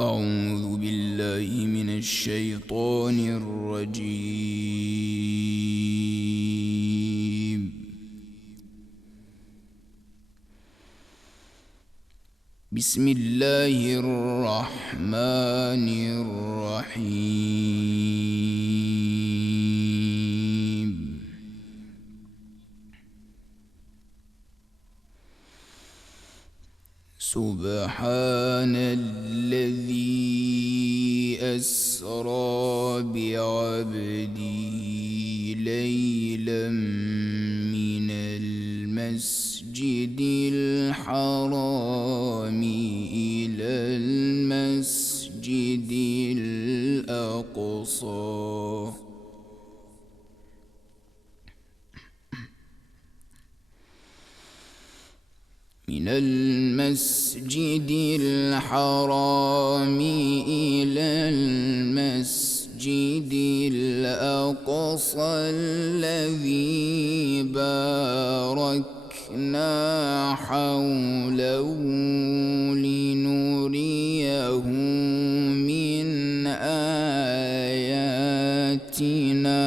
أعوذ بالله من الشيطان الرجيم. بسم الله الرحمن الرحيم. سبحان الذي أسرى بعبده ليلا من المسجد الحرام إلى المسجد الأقصى من المسجد الحرام إلى المسجد الأقصى الذي باركنا حوله لنريه من آياتنا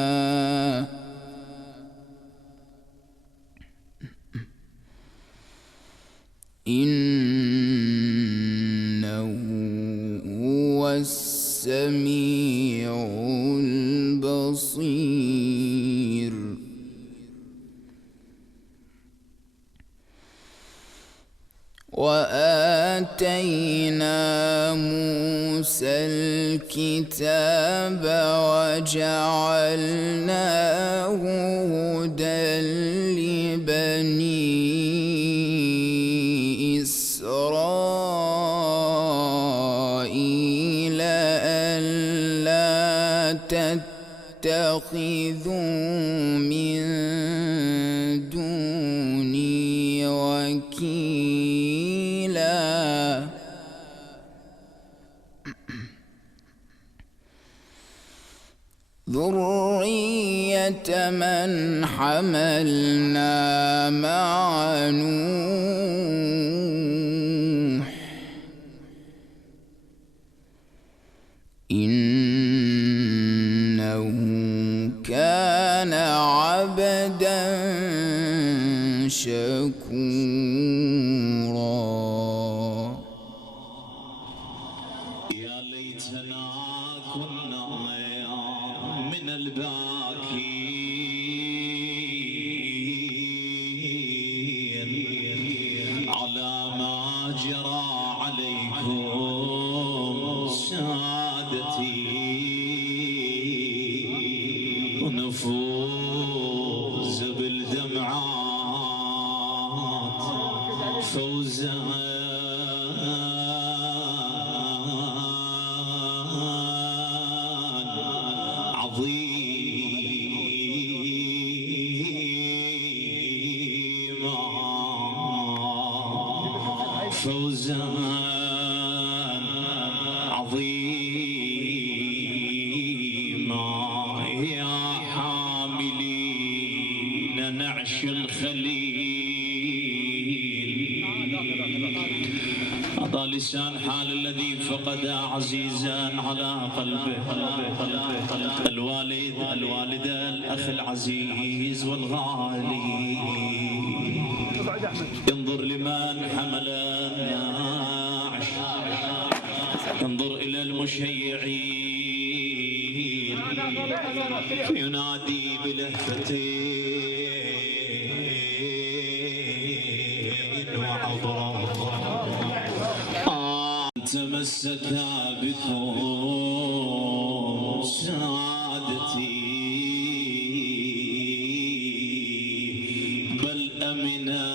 إنه هو السميع البصير. وآتينا موسى الكتاب وجعلناه هدى لبني إسرائيل ألا تتخذوا من دوني وكيلا. ذرية من حملنا مع نوح إنه كان عبدا شكورا. يا ليتنا كنا من الباكين على ما جرى عليكم سادتي ونفوز بالدمعات فوزا فوزا عظيما. يا حاملين نعش الخليل هذا لسان حال الذي فقد عزيزا على قلبه الوالد الوالدة الأخ العزيز والغالي. انظر لمن حمل النعش، انظر إلى المشيعين ينادي بلهفتين وعبرة تمسك بكم سعادتي بل أمنا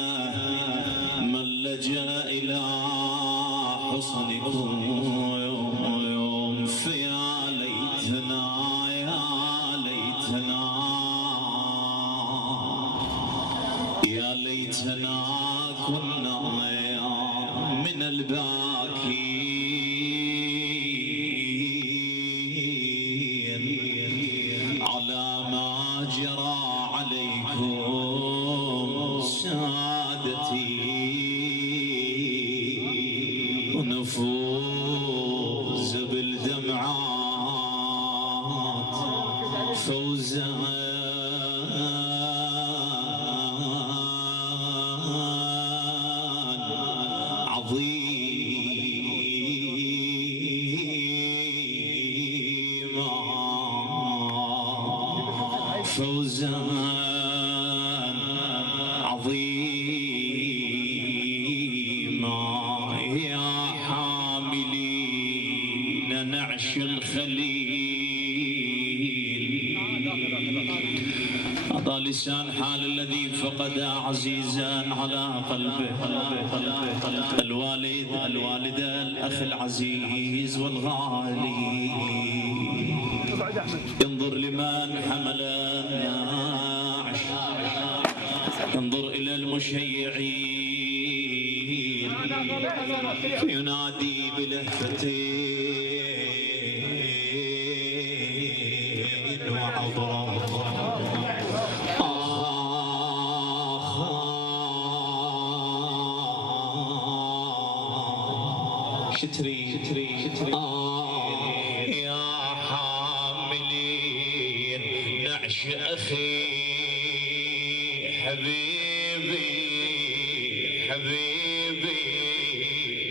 من لجأ إلى حصنكم يوم فيا ليتنا يا ليتنا يا ليتنا كنا من الباكين على ما جرى عليكم سادتي ونفوز عظيما فوزان عظيما يا حاملين نعش الخليل. هذا لسان حال الذي فقد عزيزا على قلبه، الوالد الوالدة الأخ العزيز والغالي. انظر لمن حمل النعش، انظر إلى المشيعين ينادي بلهفتين وعطرات. شتري يا حاملين نعش أخي حبيبي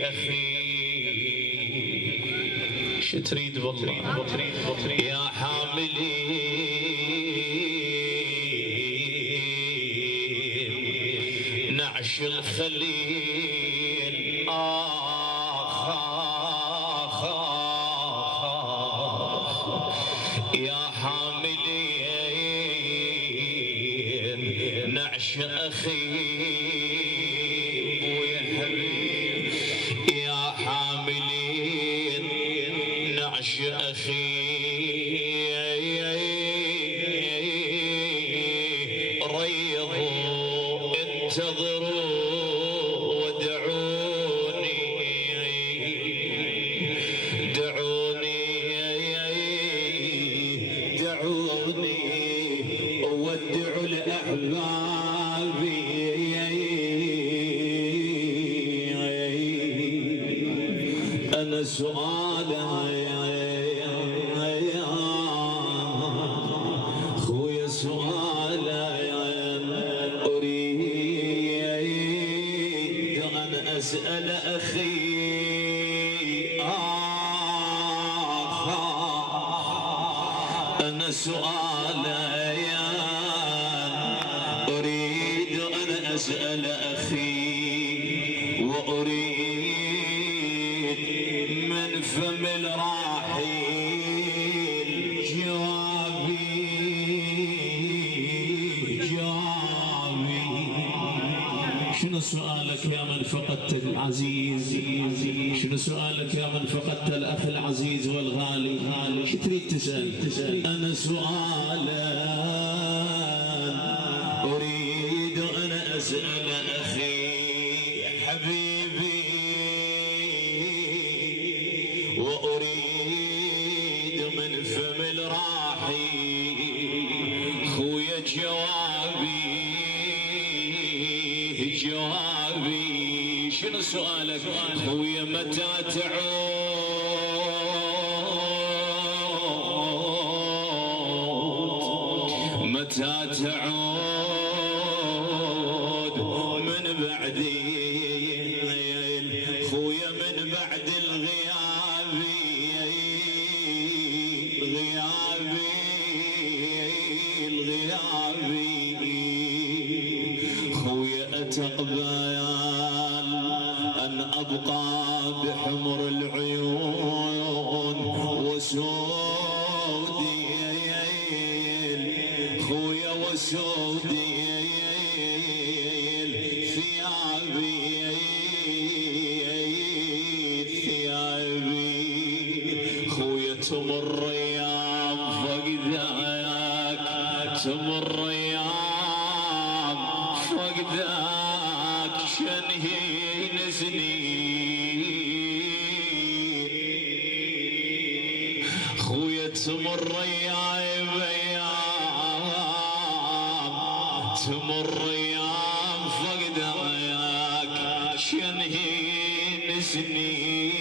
أخي. شتريد والله يا حاملين نعش الخليل. يا حاملين نعش أخي ويا حبيب. يا حاملين نعش أخي ريضوا انتظروا ودعوني أودع لأحبابي. أنا سؤالي خويا سؤالي أريد أن أسأل أخي أنا سؤالي أريد أن أسأل أخي وأريد من فم الراحل جوابي. شنو سؤالك يا من فقدت العزيز؟ شنو سؤالك يا من فقدت الأخ العزيز والغالي؟ شو تريد تسأل؟ أنا سؤالا أريد أن أسأل أخي حبيبي وأريد من فم الراحي خويا جوابي. شنو سؤالك خويا؟ متى تعود؟ متى تعود من بعدي خويا؟ من بعد الغياب خويا أتقبل أن أبقى بحمر العيون وسودي خويا وسودي ثيابي خويا تمر أيام فقدك تمر أيام فقدك شنهين سنين خويا تمر أيام تمر أيام فقدك شنهين سنين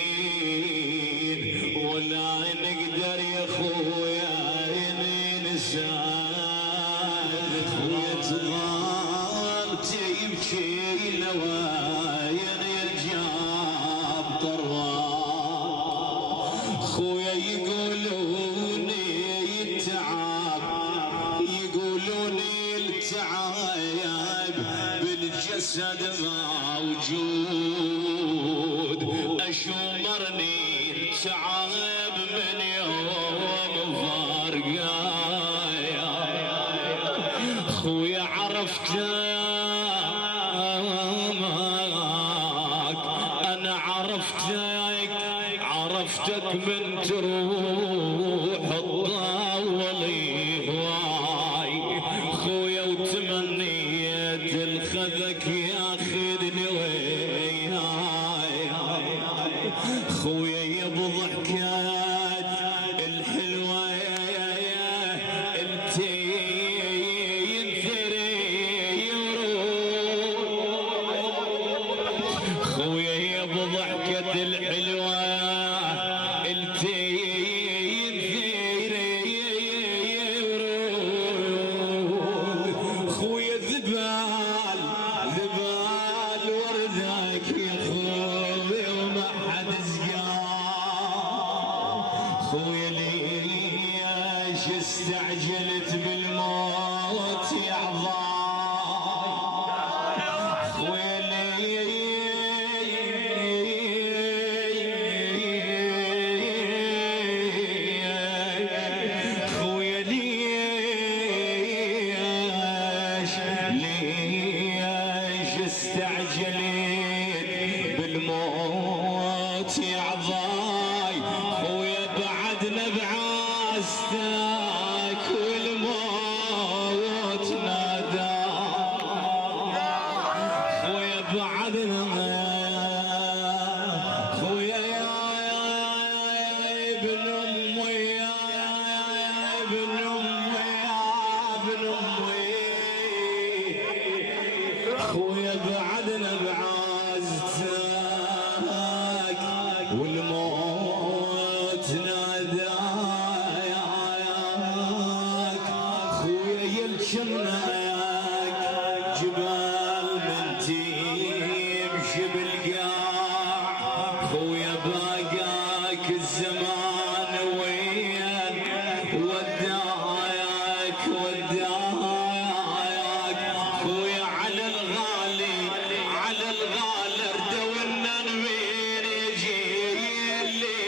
ولا نقدر يا خويا ننسى خويا تظل تبكي لواين يرجع موجود أشمرني تعب من يوم فارقايا خويا أنا عرفتك من تروح الطاولي هواي خويا وتمنيت الخذك ياخذني وياي خويا يا بضحكات الحلوة انتي خويا يا بضحكة الحلوة خويا ذبال وردك يا خويا وما حد سقاه خويا ليش استعجلت بالموت يا عضاي خويا ليش استعجلت بالموت يا عضاي خويا بعدنا بعاستك والموت ناداك خويا بعدنا خويا يا ابن امي يا ابن امي يا ابن امي خويا بعدنا بعازتك والموت ناداك خويا يلجمناك جبال من تمشي بالقاع خويا باقاك الزمان وين وداك خويا على الغالي ردونا مين يجي اللي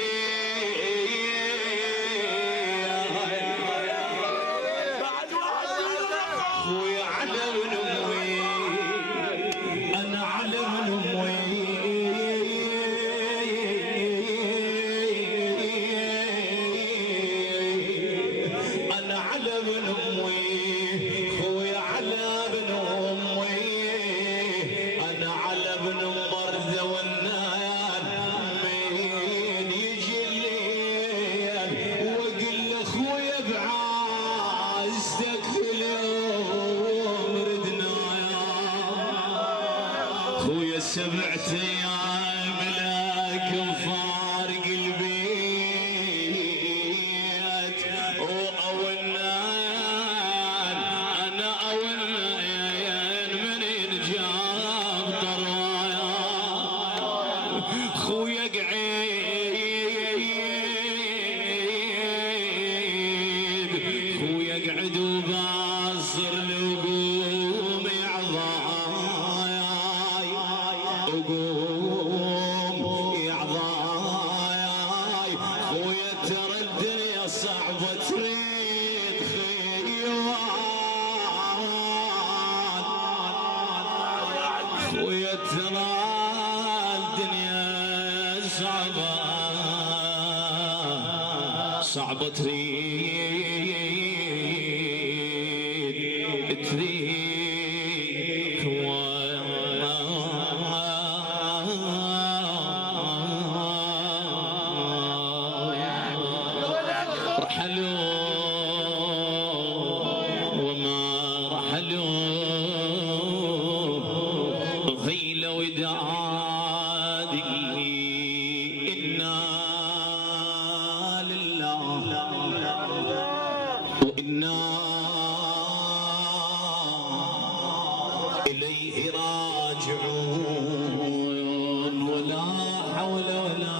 خويا على ونموي انا على ونموي انا على ونموي خويا على ابن امي انا على ابن مرزه والنان مين يجي الليل واقول له خويا بعازتك في اليوم ردنا خويا 7 ايام لك مفارق البيت واولان انا اولان من جاب طرايا خويا قعد وباصر لقوم عضاي وقوم يا عضاي خويا ترى الدنيا صعبة تريد خيوان خويا ترى الدنيا صعبة تريد رحلوا وما رحلوا غيل ودادي إنا لله وإنا إليه راجعون ولا حول ولا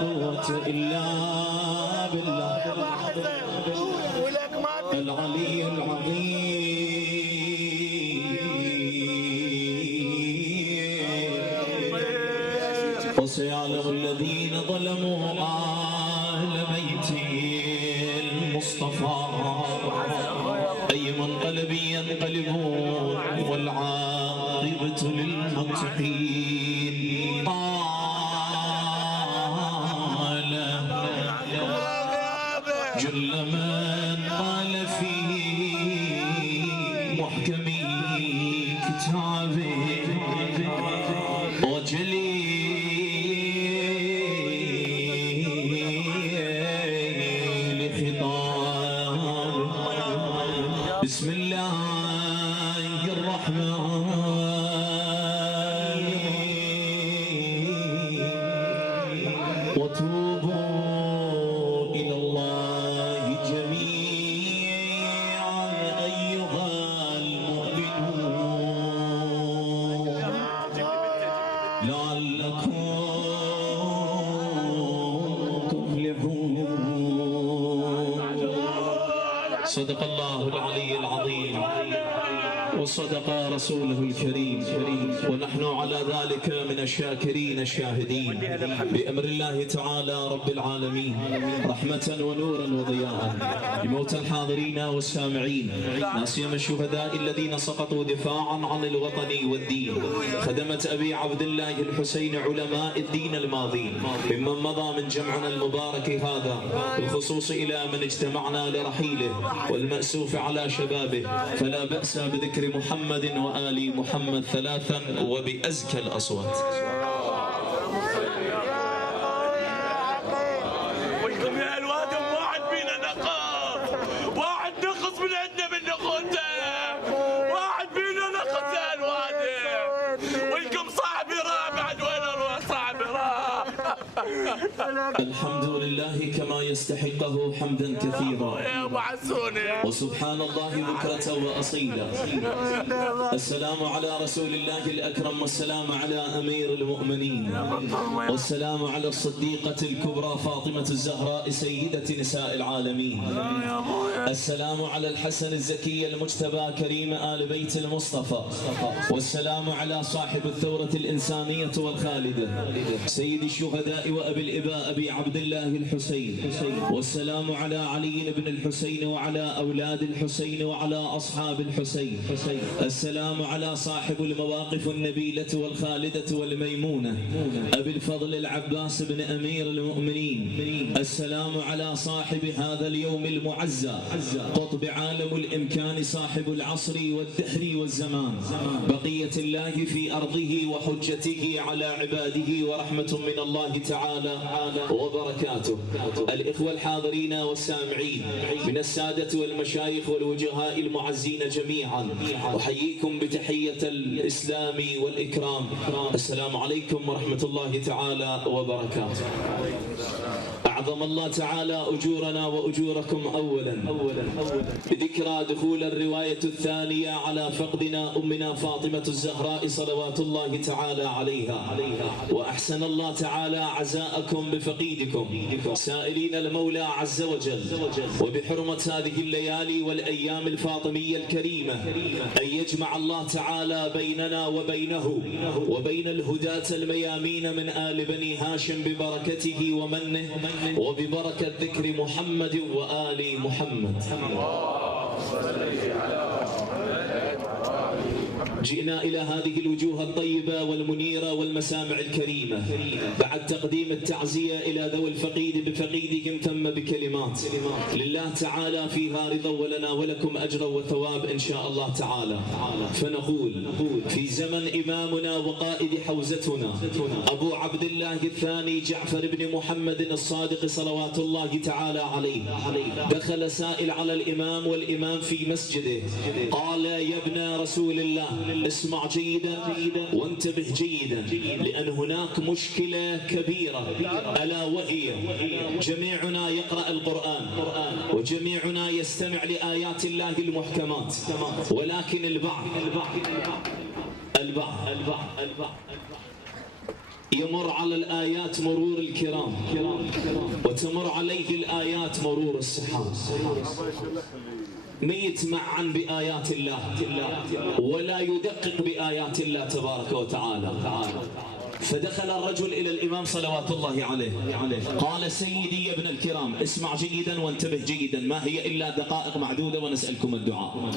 قوة إلا بالله العلي العظيم وسيعلم الذين ظلموا آل بيت المصطفى أي منقلب ينقلبون والعاقبة للمتقين. قال جل من قال في محكم كتابه وجليل خطابه. بسم الله الرحمن وتوبوا إلى الله جميعا أيها المؤمنون لعلكم تفلحون. صدق الله العلي العظيم وصدق رسوله الكريم، ونحن على ذلك من الشاكرين الشاهدين بأمر الله تعالى رب العالمين، رحمة ونورا وضياء لموتى الحاضرين والسامعين، لا سيما الشهداء الذين سقطوا دفاعا عن الوطن والدين، خدمة أبي عبد الله الحسين علماء الدين الماضين ممن مضى من جمعنا المبارك هذا، بالخصوص إلى من اجتمعنا لرحيله والمأسوف على شبابه، فلا بأس بذكر محمد وآل محمد ثلاثا وبأزكى الأصوات. ويلكم يا الوادم، واحد فينا نقص، واحد نقص من عندنا من نقوته، واحد فينا نقص يا الوادم. ويلكم صاحبي راح، بعد وين اروح صاحبي راح. الحمد لله كما يستحقه حمدا كثيرا، يا ابو عسوني، وسبحان الله بكرة وأصيلا. السلام على رسول الله الأكرم، والسلام على أمير المؤمنين، والسلام على الصديقة الكبرى فاطمة الزهراء سيدة نساء العالمين. السلام على الحسن الزكي المجتبى كريم آل بيت المصطفى، والسلام على صاحب الثورة الإنسانية والخالدة سيد الشهداء وأبي الإباء أبي عبد الله الحسين، والسلام على علي بن الحسين وعلى أولاد الحسين وعلى أصحاب الحسين. السلام على صاحب المواقف النبيلة والخالدة والميمونة أبي الفضل العباس بن أمير المؤمنين. السلام على صاحب هذا اليوم المعزى قطب عالم الإمكان، صاحب العصر والدهر والزمان، بقية الله في أرضه وحجته على عباده ورحمة من الله تعالى وبركاته. الإخوة الحاضرين والسامعين من السادة والمشايخ والوجهاء المعزين جميعا، أحييكم بتحية الإسلام والإكرام. السلام عليكم ورحمة الله تعالى وبركاته. أعظم الله تعالى أجورنا وأجوركم أولا بذكرى دخول الرواية الثانية على فقدنا أمنا فاطمة الزهراء صلوات الله تعالى عليها، وأحسن الله تعالى عزاءكم بفقيدكم، سائلين المولى عز وجل وبحرمة هذه الليالي والأيام الفاطمية الكريمة أن يجمع الله تعالى بيننا وبينه وبين الهداة الميامين من آل بني هاشم ببركته ومنه وببركة ذكر محمد وآل محمد. جئنا إلى هذه الوجوه الطيبة والمنيرة والمسامع الكريمة بعد تقديم التعزية إلى ذوي الفقيد بفقيدهم تم بكلمات لله تعالى فيها رضا ولنا ولكم أجر وثواب إن شاء الله تعالى. فنقول في زمن إمامنا وقائد حوزتنا أبو عبد الله الثاني جعفر بن محمد الصادق صلوات الله تعالى عليه، دخل سائل على الإمام والإمام في مسجده، قال: يا ابن رسول الله اسمع جيدا وانتبه جيدا، لأن هناك مشكلة كبيرة، ألا وهي جميعنا يقرأ القرآن وجميعنا يستمع لآيات الله المحكمات، ولكن البعض يمر على الآيات مرور الكرام وتمر عليه الآيات مرور السحاب، ما يتمعن بآيات الله ولا يدقق بآيات الله تبارك وتعالى. فدخل الرجل إلى الإمام صلوات الله عليه قال سيدي يا ابن الكرام اسمع جيدا وانتبه جيدا، ما هي إلا دقائق معدودة ونسألكم الدعاء.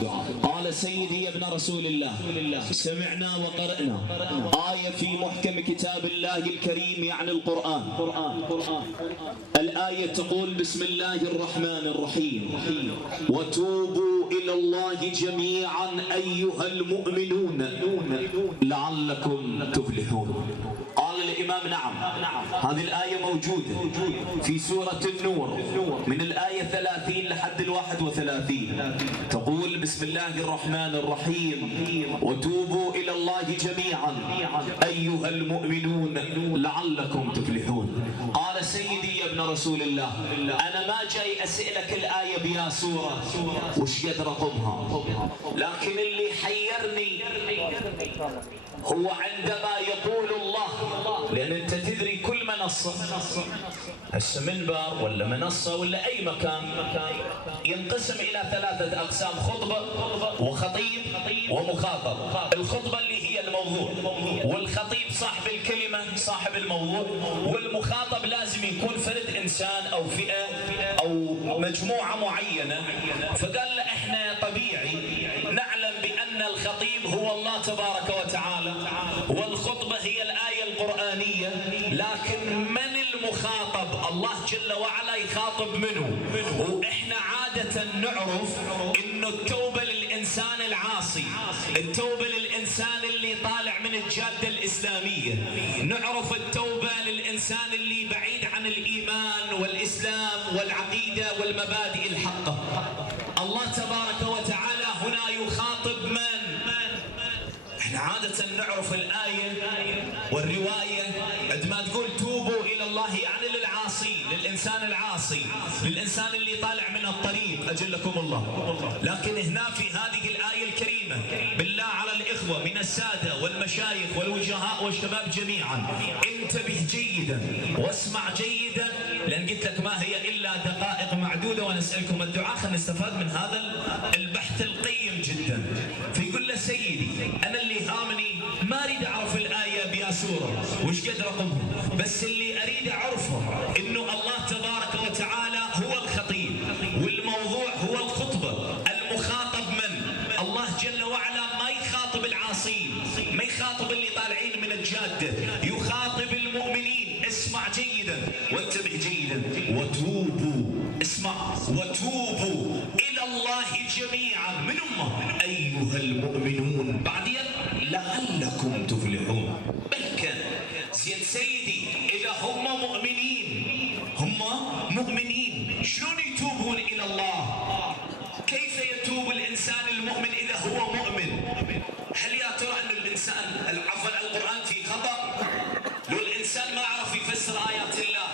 قال سيدي يا ابن رسول الله سمعنا وقرأنا آية في محكم كتاب الله الكريم يعني القرآن. الآية تقول بسم الله الرحمن الرحيم وتوبوا إلى الله جميعا أيها المؤمنون لعلكم تفلحون. قال الإمام نعم هذه الآية موجودة في سورة النور من الآية 30 لحد 31 تقول بسم الله الرحمن الرحيم وتوبوا إلى الله جميعا أيها المؤمنون لعلكم تفلحون. قال سيدي يا ابن رسول الله أنا ما جاي أسألك الآية بها سورة وش قد رقمها، لكن اللي حيرني هو عندما يقول الله، لأن أنت تدري كل منصة هسه منبر ولا منصة ولا أي مكان ينقسم إلى 3 أقسام: خطبة وخطيب ومخاطب. الخطبة اللي هي الموضوع، والخطيب صاحب الكلمة صاحب الموضوع، والمخاطب لازم يكون فرد إنسان أو فئة أو مجموعة معينة. فقال احنا طبيعي نعلم بأن الخطيب هو الله تبارك وتعالى والخطبة هي الآية القرآنية، لكن من المخاطب؟ الله جل وعلا يخاطب منه. وإحنا عادة نعرف إنه التوبة للإنسان العاصي، التوبة للإنسان اللي طالع من الجادة الإسلامية، نعرف التوبة للإنسان اللي بعيد عن الإيمان والإسلام والعقيدة والمبادئ الحقة. الله تبارك وتعالى هنا يخاطب من؟ احنا عادة نعرف الآية والرواية عندما تقول توبوا إلى الله يعني للعاصي، للإنسان العاصي، للإنسان اللي طالع من الطريق أجلكم الله. لكن هنا في هذه الآية الكريمة بالله على الإخوة من السادة والمشايخ والوجهاء والشباب جميعا انتبه جيدا واسمع جيدا، لأن قلت لك ما هي إلا دقائق معدودة ونسألكم الدعاء. خلينا نستفاد من هذا البحث القيم جدا. فيقول له سيدي أنا اللي هامني ما أريد أعرف الآية بها سورة وش قد رقمها، بس اللي أريد أعرفه إنه الله تبارك وتعالى هو الخطيب والموضوع هو الخطبة. المخاطب من؟ الله جل وعلا ما يخاطب العاصين، ما يخاطب اللي طالعين من الجادة، يخاطب المؤمنين. اسمع جيدا وانتبه جيدا وتوبوا، اسمع وتوبوا إلى الله جميعا من أمة أيها المؤمنون بعدين لعلكم تفلحون. بل زين سيدي إذا هم مؤمنين شلون يتوبون إلى الله؟ كيف يتوب الإنسان المؤمن إذا هو مؤمن؟ هل يا ترى أن الإنسان عفوا القرآن فيه خطأ؟ لو الإنسان ما عرف يفسر آيات الله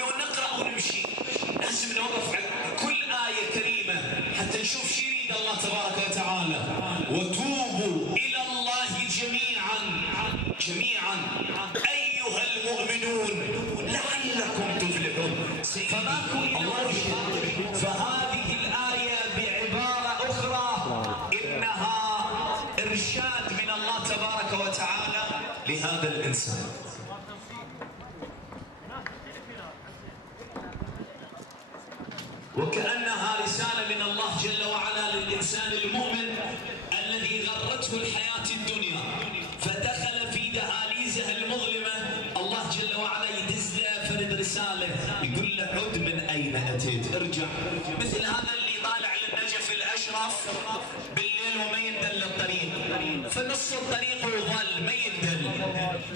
لو نقرأ ونمشي لازم نوقف على كل آية كريمة حتى نشوف شو يريد الله تبارك وتعالى. وتوبوا إلى الله جميعا أيها المؤمنون لعلكم تفلحون. فماكو الله. فهذه الآية بعبارة أخرى إنها إرشاد من الله تبارك وتعالى لهذا الإنسان. وكأنها رسالة من الله جل وعلا للإنسان المؤمن الذي غرته الحياة الدنيا فدخل في دهاليزها المظلمة. الله جل وعلا يدز له فرد رسالة يقول له عد من أين أتيت، ارجع. مثل هذا اللي طالع للنجف الأشرف بالليل وما يندل الطريق، فنص الطريق وظل ما يندل،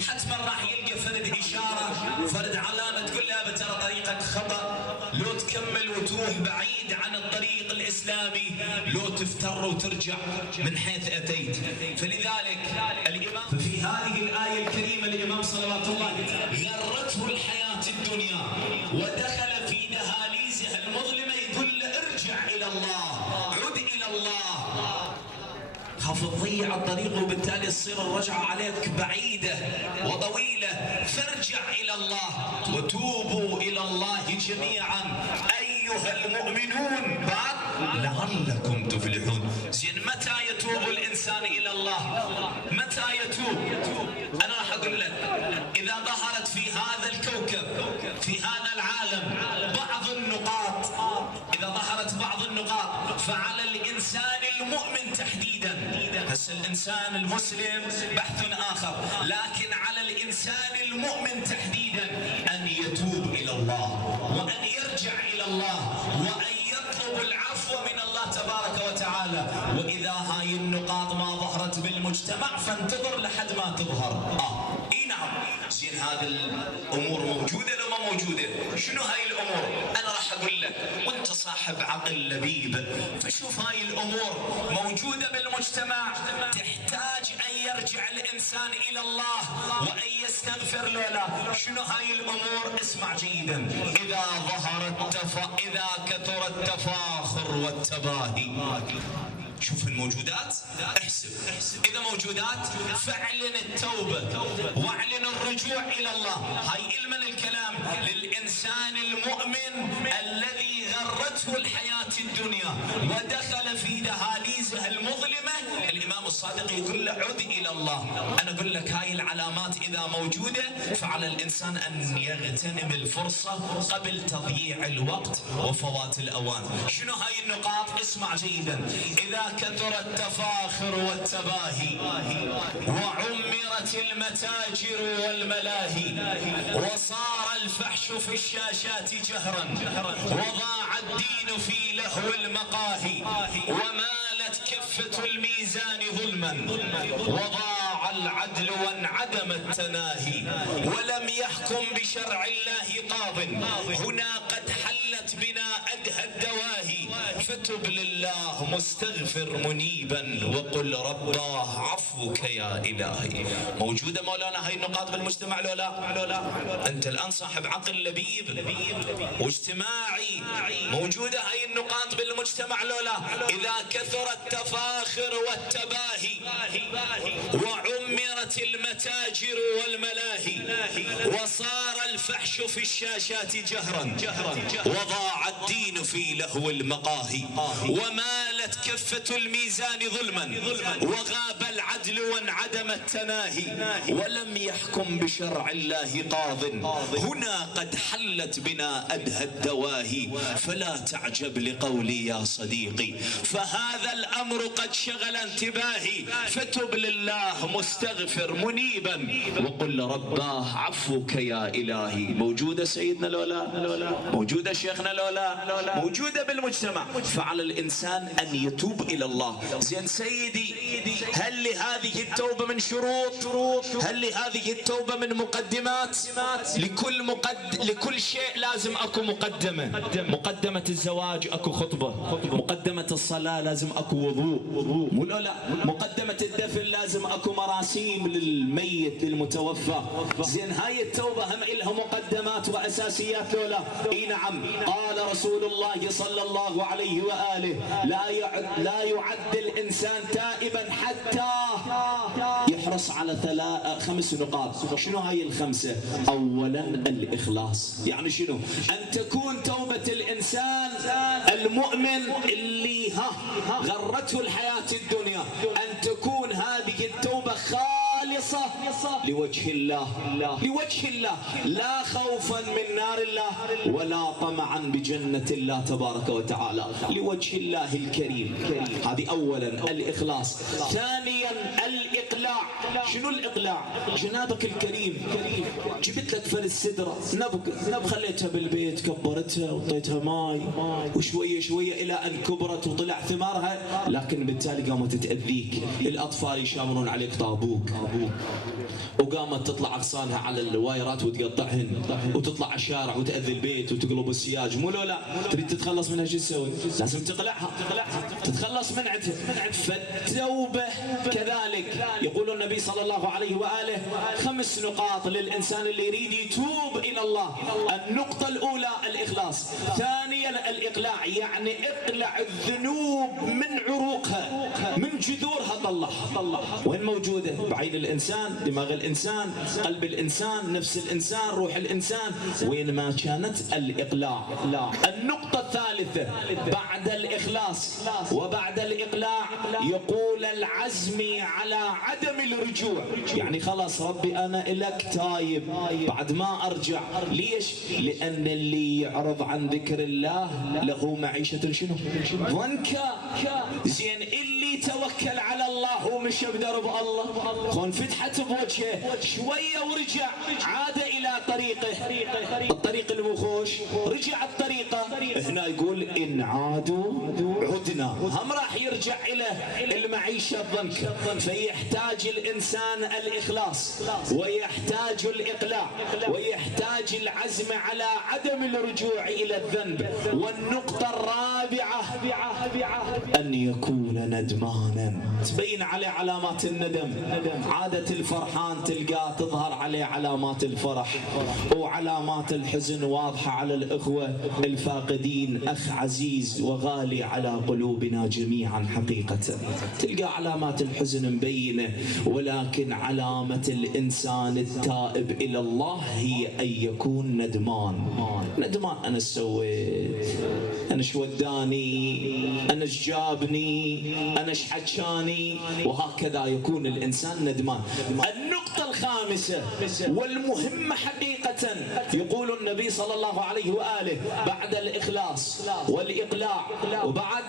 حتما راح يلقى فرد إشارة فرد علامة تقول له ترى طريقك خطأ، لو تكمل وتروح بعيد عن الطريق الإسلامي، لو تفتر وترجع من حيث أتيت. فلذلك الإمام ففي هذه الآية الكريمة الإمام صلوات الله غرته الحياة الدنيا ودخل في دهاليزها المظلمة يقول له ارجع إلى الله، عد إلى الله. خاف تضيع الطريق وبالتالي تصير الرجعة عليك بعيدة وطويلة، فارجع إلى الله وتوبوا إلى الله جميعا أيها المؤمنون بعد لعلكم تفلحون. زين متى يتوب الإنسان إلى الله؟ متى يتوب؟ أنا راح أقول لك في هذا العالم بعض النقاط، إذا ظهرت بعض النقاط فعلى الإنسان المؤمن تحديدا، هسه الإنسان المسلم بحث آخر، لكن على الإنسان المؤمن تحديدا أن يتوب إلى الله وأن يرجع إلى الله وأن يطلب العفو من الله تبارك وتعالى. وإذا هاي النقاط ما ظهرت بالمجتمع فانتظر لحد ما تظهر. اي نعم. زين هذه الامور موجوده لو ما موجوده؟ شنو هاي الامور؟ انا راح اقول لك وانت صاحب عقل لبيب، فشوف هاي الامور موجوده بالمجتمع، تحتاج ان يرجع الانسان الى الله وان يستغفر له. لا، شنو هاي الامور؟ اسمع جيدا. اذا كثر التفاخر والتباهي. شوف الموجودات، احسب اذا موجودات فاعلن التوبه واعلن الرجوع الى الله. هاي علما الكلام للانسان المؤمن الذي غرته الحياه الدنيا ودخل في دهاليزها المظلمه. الامام الصادق يقول له عد الى الله. انا اقول لك هاي العلامات اذا موجوده فعلى الانسان ان يغتنم الفرصه قبل تضييع الوقت وفوات الاوان. شنو هاي النقاط؟ اسمع جيدا. اذا كثر التفاخر والتباهي وعمرت المتاجر والملاهي وصار الفحش في الشاشات جهرا وضاع الدين في لهو المقاهي ومالت كفة الميزان ظلما وضاع العدل وانعدم التناهي ولم يحكم بشرع الله قاض هنا قد حلت بنا أدهى الدواهي فتب لله مستغفر منيبا وقل رباه عفوك يا إلهي. موجودة مولانا هاي النقاط بالمجتمع لو لا؟ أنت الآن صاحب عقل لبيب واجتماعي، موجودة هاي النقاط بالمجتمع لو لا؟ إذا كثر التفاخر والتباهي وعمرت المتاجر والملاهي وصار الفحش في الشاشات جهرا وضاع الدين في لهو المقاهي ومالت كفة الميزان ظلما وغاب العدل وانعدم التناهي ولم يحكم بشرع الله قاض هنا قد حلت بنا أدهى الدواهي فلا تعجب لقولي يا صديقي فهذا الأمر قد شغل انتباهي فتب لله مستغفر منيبا وقل رباه عفوك يا إلهي. موجودة سيدنا لولا؟ موجودة شيخنا لولا؟ موجودة بالمجتمع. فعلى الإنسان أن يتوب إلى الله. زين سيدي، هل لهذه التوبة من شروط؟ هل لهذه التوبة من مقدمات؟ لكل شيء لازم أكو مقدمة. مقدمة الزواج أكو خطبة، مقدمة الصلاة لازم أكو وضوء، مو لا؟ مقدمة الدفن لازم أكو مراسيم للميت للمتوفى. زين هاي التوبة هم إلها مقدمات وأساسيات لولا؟ إي نعم. قال رسول الله صلى الله عليه وآله لا يعد الإنسان تائبا حتى يحرص على 5 نقاط. شنو هاي الخمسة؟ أولا الإخلاص. يعني شنو؟ أن تكون توبة الإنسان المؤمن اللي غرته الحياة الدنيا، أن تكون هذه التوبة خالصة لوجه الله، لوجه الله، لا خوفا من نار الله ولا طمعا بجنة الله تبارك وتعالى، لوجه الله الكريم. هذه أولا الإخلاص. ثانيا الإقلاع. شنو الإقلاع؟ جنابك الكريم جبت لك فلس سدرة نبق خليتها بالبيت، كبرتها وطيتها ماي وشوية شوية إلى أن كبرت وطلع ثمارها، لكن بالتالي قامت تأذيك. الأطفال يشامرون عليك طابوك، وقامت تطلع أغصانها على الوايرات وتقطعهن وتطلع على الشارع وتأذي البيت وتقلب السياج. مو لا تريد تتخلص منها شو تسوي؟ لازم تقلعها، تتخلص منعتها. فالتوبة كذلك. يقول النبي صلى الله عليه وآله 5 نقاط للإنسان اللي يريد يتوب إلى الله. النقطة الأولى الإخلاص. ثانيا الإقلاع، يعني اقلع الذنوب من عروقها، من جذورها طلعها. وين موجود موجودة بعين الإنسان، دماغ الإنسان، قلب الإنسان، نفس الإنسان، روح الإنسان. وين ما كانت الإقلاع. النقطة الثالثة بعد الإخلاص وبعد الإقلاع يقول العزم على عدم الرجوع. يعني خلاص ربي أنا إلك تايب بعد ما أرجع. ليش؟ لأن اللي يعرض عن ذكر الله له معيشة شنو؟ ضنكا. زين اللي توكل على الله ومشى بدرب الله خون فتحت بوجهه شوية ورجع عاد إلى طريقه، الطريق المخوش رجع الطريقة. هنا يقول إن عادوا عدنا، هم راح يرجع إلى المعيشة الضنكة. فيحتاج الإنسان الإخلاص ويحتاج الإقلاع ويحتاج العزم على عدم الرجوع إلى الذنب. والنقطة الرابعة أن يكون ندمانا، تبين عليه علامات الندم. عادة الفرحان تلقاه تظهر عليه علامات الفرح، وعلامات الحزن واضحة على الإخوة الفاقدين. أخ عزيز وغالي على قلوبنا جميعا حقيقة، تلقى علامات الحزن مبينة، ولكن علامة الإنسان التائب إلى الله هي أن يكون ندمان. أنا سويت، أنا شوداني، أنا جابني، أنا حكاني، وهكذا يكون الإنسان ندمان. النقطة الخامسة والمهمة حقيقة يقول النبي صلى الله عليه وآله بعد الإخلاص والإقلاع وبعد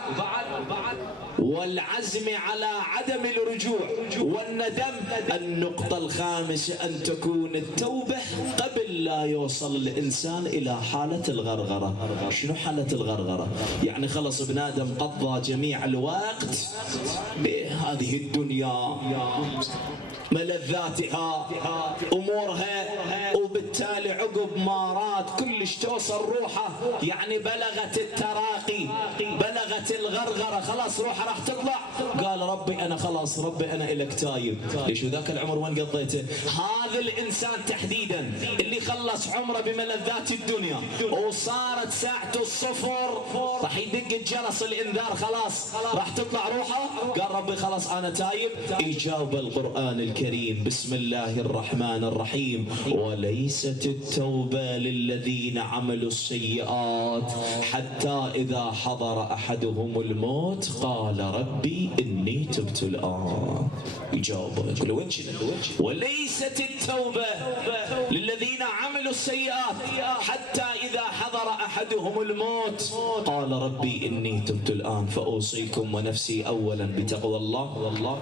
والعزم على عدم الرجوع والندم، النقطة الخامسة أن تكون التوبة قبل لا يوصل الإنسان إلى حالة الغرغرة. شنو حالة الغرغرة؟ يعني خلص ابن آدم قضى جميع الوقت بهذه الدنيا، ملذاتها، أمورها، وبالتالي عقب مارات كلش توصل روحه، يعني بلغت التراقي، بلغت الغرغرة، خلاص روحه راح تطلع. قال ربي أنا خلاص، ربي أنا إلك تايب. ليش ذاك العمر وين قضيته؟ هذا الإنسان تحديدا اللي خلص عمره بملذات الدنيا وصارت ساعته الصفر راح يدق الجرس الإنذار، خلاص راح تطلع روحه. قال ربي خلاص أنا تايب. إجاب القرآن الكريم بسم الله الرحمن الرحيم وليست التوبة للذين عملوا السيئات حتى إذا حضر أحدهم الموت قال ربي إني تبت الآن. يجاوب يقول وين وليست التوبة للذين عملوا السيئات حتى إذا حضر أحدهم الموت قال ربي إني تبت الآن. فأوصيكم ونفسي أولا بتقوى الله،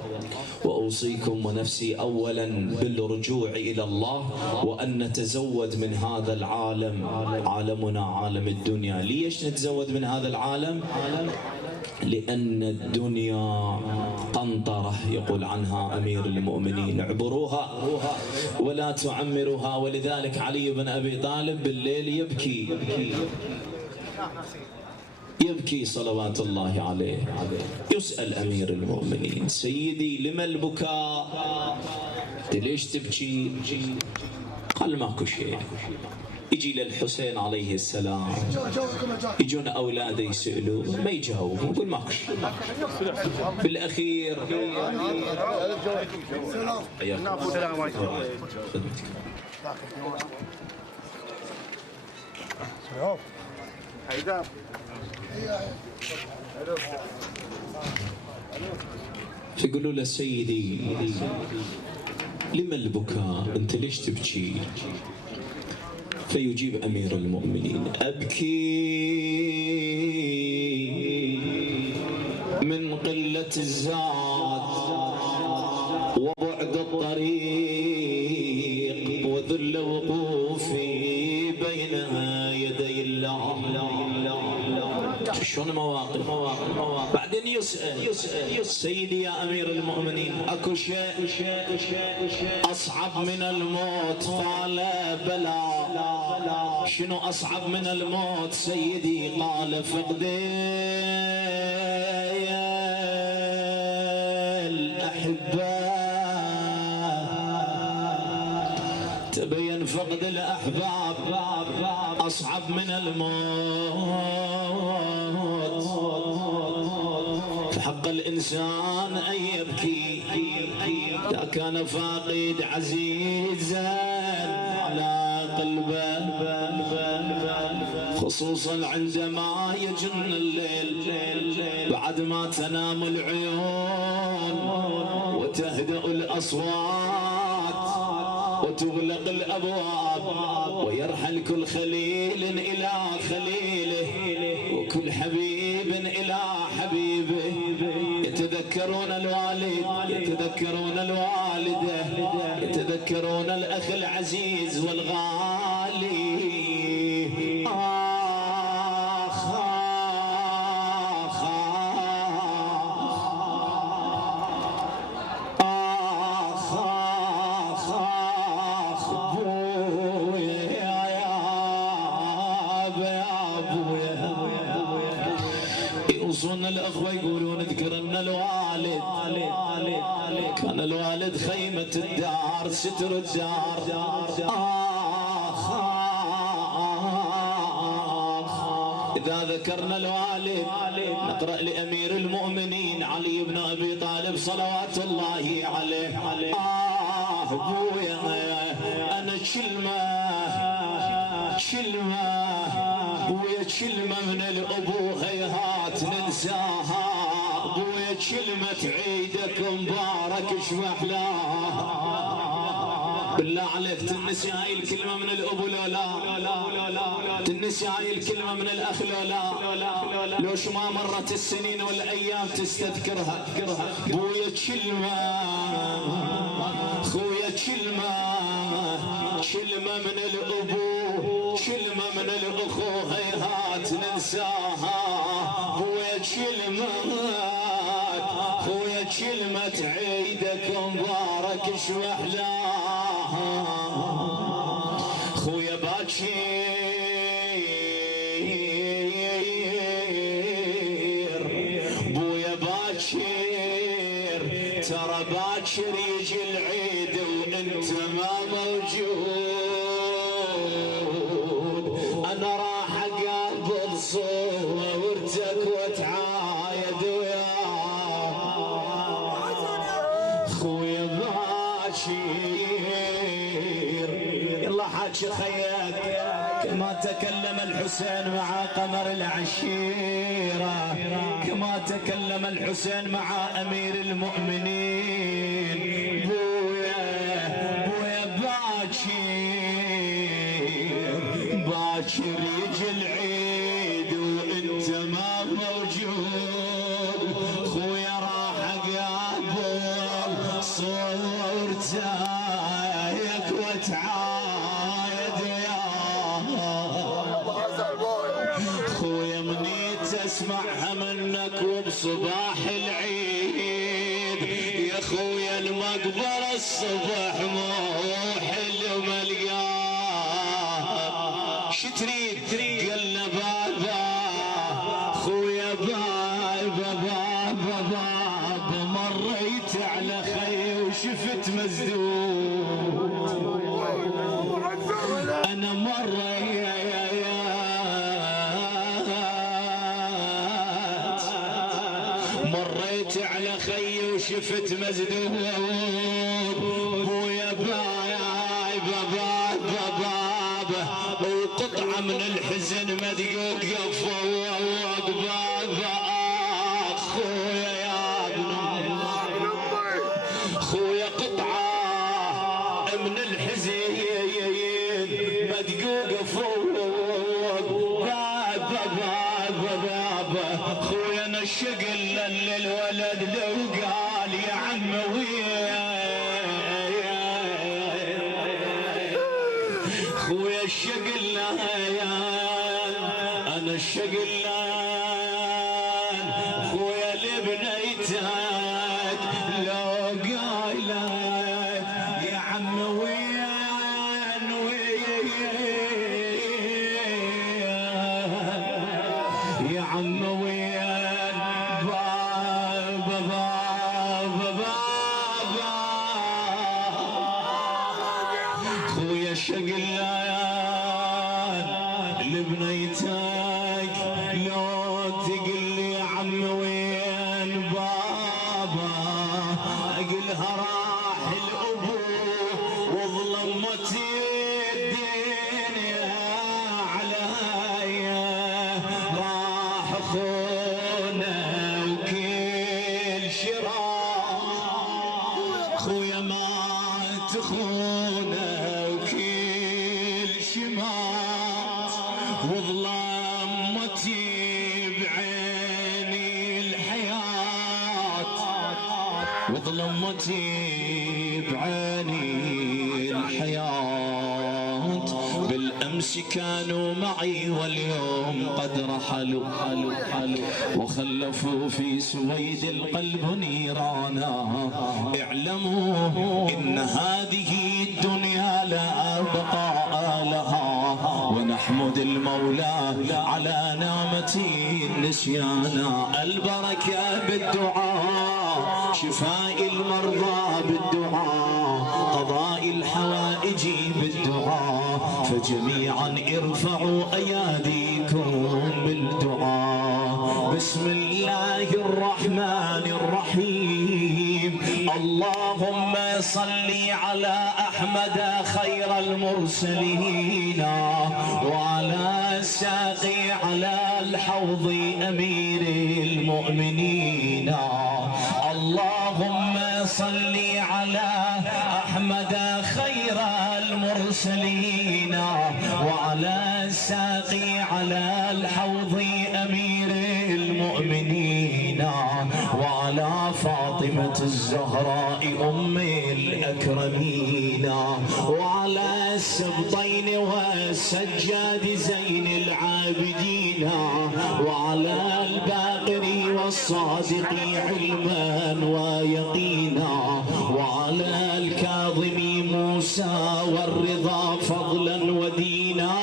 وأوصيكم ونفسي أولا بالرجوع إلى الله، وأن نتزود من هذا العالم. عالمنا عالم الدنيا. ليش نتزود من هذا العالم؟ لأن الدنيا قنطرة يقول عنها أمير المؤمنين اعبروها ولا تعمروها. ولذلك علي بن أبي طالب بالليل يبكي صلوات الله عليه. يسأل أمير المؤمنين سيدي لما البكاء؟ ليش تبكي؟ قال ماكو شيء. يجي للحسين عليه السلام يجون أولاده يسألوه ما يجاوب، يقول ماكو شيء. بالأخير السلام عليكم. فيقولوا له سيدي لما البكاء؟ أنت ليش تبكي؟ فيجيب أمير المؤمنين أبكي من قلة الزاد وبعد الطريق وذل وقوفي بين يدي الله. شلون مواقف. بعدين يسأل سيدي يا أمير المؤمنين أكو شيء أصعب من الموت؟ قال بلى. شنو أصعب من الموت سيدي؟ قال فقدي الأحباء. تبين فقد الأحباب أصعب من الموت. فحق الإنسان أن يبكي إذا كان فاقد عزيزا على قلبه خصوصا عندما يجن الليل بعد ما تنام العيون وتهدأ الأصوات وتغلق الأبواب ويرحل كل خليل إلى خليله وكل حبيب إلى حبيبه يتذكرون الوالد يتذكرون الوالدة يتذكرون الأخ العزيز والغالي يوصون الأخوة يقولون اذكرنا الوالد كان الوالد خيمة الدار ستر الدار إذا ذكرنا الوالد نقرأ لأمير المؤمنين علي بن أبي طالب صلوات الله عليه أبويا أنا كلمة بويا كلمة من الأبو هيهات ننساها بويا كلمة عيدك مبارك شمحلاها بالله عليك تنسي هاي الكلمة من الأبو لولا تنسي هاي الكلمة من الأخ لولا لوش ما مرت السنين والأيام تستذكرها بويا كلمة خويا كلمة من الأبو كلمة من الأخو هيهات ننساها خويا كلمة عيدك مبارك شمحلاها خويا باكر بويا باكر ترى باكر يجي العيد وانت ما موجود انا راح اقابل صورتك واتعايد وياك خويا باكر يلا حاجي خياك كما تكلم الحسين مع قمر العشيرة كما تكلم الحسين مع أمير المؤمنين بويا باكر يجي العيد وانت ما موجود خويا راح اقابل صورتك واتعايد وياك خويا مني تسمعها منك وبصباح العيد يا خويا المقبرة الصبح مو حلو ملقاه شتريد قلنا بابا خويا بابا مريت على خي وشفت مزدود انا مريت على خي وشفت مزدود بويا بابا وقطعة من الحزن مدقوق فوق بابا خويا يا ابن خويا قطعة من الحزن مدقوق فوق بابا خويا نشق للولد لو قال يا عمي خويا الشقلان انا الشقلان خويا لبنيتك لو قايلك يا عم وين يا عم وين بابا خويا الشقلان لبنيتك لو تقلي عم وين بابا اقلها راح وظلمتي بعيني الحياة، وظلمتي بعيني الحياة، بالأمس كانوا معي واليوم قد رحلوا، وخلفوا في سويد القلب نيرانا. اعلموا إن هذه الدنيا لا بقاء لها، ونحمد المولى على نعمة نسيانا. البركة بالدعاء، شفاء المرضى بالدعاء، قضاء الحوائج بالدعاء، فجميعا ارفعوا أياديكم بالدعاء. بسم الله الرحمن الرحيم. اللهم صل على أحمد خير المرسلين، وعلى الساقي على الحوض أمير المؤمنين. اللهم صل على أحمد خير المرسلين، وعلى الساقي على الحوض أمير المؤمنين، وعلى فاطمة الزهراء أم الأكرمين، وعلى السبطين والسجاد زين العابدين، وعلى الباقر والصادق علما ويقينا، وعلى الكاظم موسى والرضا فضلا ودينا،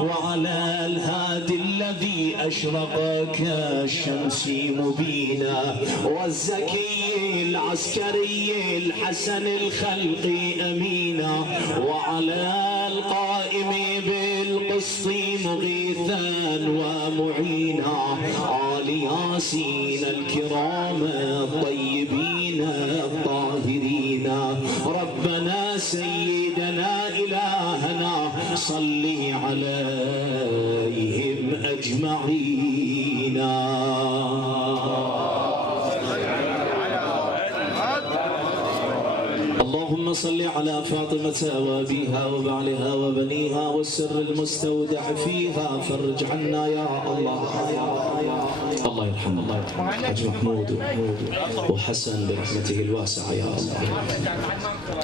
وعلى الهادي الذي أشرق كالشمس مبينا، والزكي العسكري الحسن الخلق أمينا، وعلى القائم بالقسط مغيثا ومعينا، آل ياسين الكرام الطيبين الطاهرين. ربنا سيدنا إلهنا صل عليهم أجمعين. اللهم صل على فاطمة وأبيها وبعلها وبنيها والسر المستودع فيها، فرج عنا يا الله. الله يرحم حج محمود وحسن برحمته الواسعة يا الله.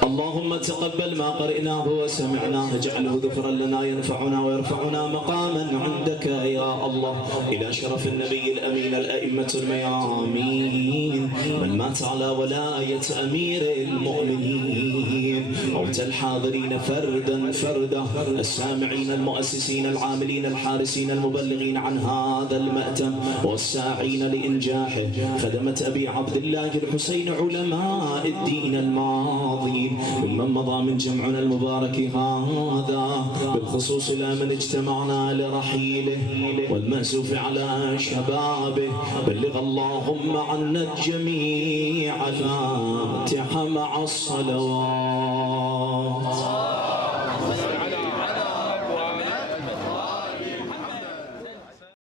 اللهم تقبل ما قرئناه وسمعناه، اجعله ذخرا لنا ينفعنا ويرفعنا مقاما عندك يا الله. إلى شرف النبي الأمين الأئمة الميامين، من مات على ولاية أمير المؤمنين، موت الحاضرين فردا فردا، السامعين المؤسسين العاملين الحارسين المبلغين عن هذا المأتم والساعين لإنجاحه، خدمة أبي عبد الله الحسين علماء الدين الماضين، ممن مضى من جمعنا المبارك هذا، بالخصوص إلى من اجتمعنا لرحيله والمأسوف على شبابه. بلغ اللهم عنا الجميع. فاتحة مع الصلوات.